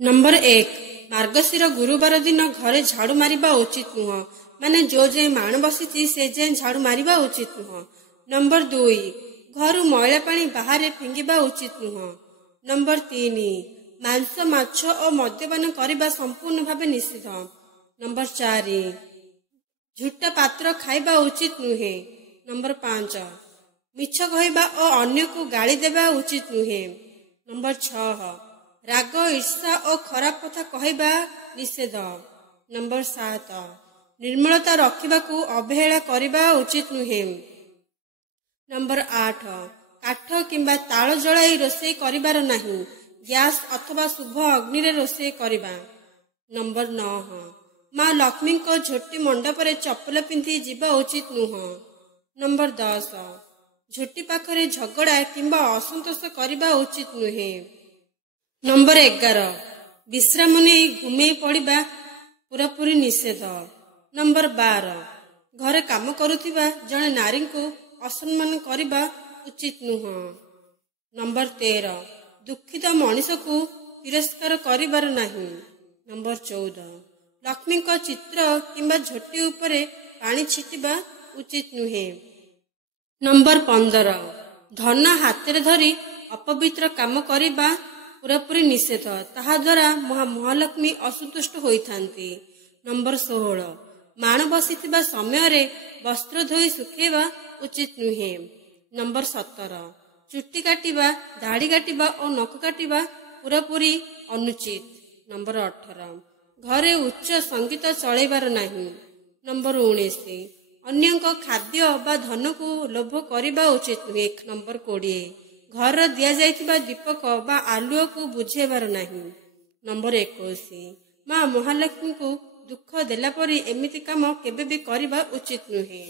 Number 1 मार्गशीर गुरुवार दिन घरे झाड़ू मारिबा उचित नुह माने जो जे माण बसी से जे झाड़ू मारिबा उचित नुह। नंबर 2 घर मैला पानी बाहर फिंगिबा उचित नुह। नंबर 3 मांस माछ और मद्यपान करबा संपूर्ण भावे निषिद्ध। नंबर 4 झूठा पात्र खाइबा उचित नुहे। नंबर 5 मिछ कहबा और अन्य को गाली देबा उचित नुहे। नंबर 6 राग ईर्षा और खराब कथा कहबा निषेध। नंबर 7 निर्मलता रखिबाकू अवहेला करबा उचित नुहे। नंबर 8 काठ किंबा ताल जलाई रोषे करिबार नाही, गैस अथवा शुभ अग्नि रे रोषे करिबा। नंबर 9 माँ लक्ष्मी को झोटी मंडप रे चप्पल पिंधि जीवा उचित नुह। नंबर 10 झोटी पाखरे झगड़ा किंबा असंतोष करबा उचित नुहे। नंबर 11 विश्राम नहीं घुमे पड़िबा पूरापूरी निषेध। नंबर 12 घरे काम करुथिबा जने नारी को असम्मान करबा उचित नुह। नंबर 13 दुखित मनीष को तिरस्कार करिबार नाही। नंबर 14 लक्ष्मी को चित्र किंबा झोटी उपरे पानी छिटिबा उचित नुहे। नंबर 15 धन हाथ रे धरी अपवित्र काम करिबा पूरापूरी निषेध, ताहा द्वारा महालक्ष्मी असंतुष्ट होइथांती। नंबर 16 माण बसिथिबा समय रे वस्त्र धोई सुखेबा उचित नुहे। नंबर 17 चुट्टी काटिबा दाढ़ी काटिबा और नख काटिबा पूरापूरी अनुचित। नंबर 18 घरे उच्च संगीत चलैबार नाही। नंबर 19 अन्य खाद्य बा धन को लोभ करिबा उचित नुहे। नंबर 20 घर दिया जाइथिबा दीपक बा आलुओ को बुझेबार नाही। नंबर 21 माँ महालक्ष्मी को दुख देला परी एमिति काम केबे भी करिबा उचित नुहे।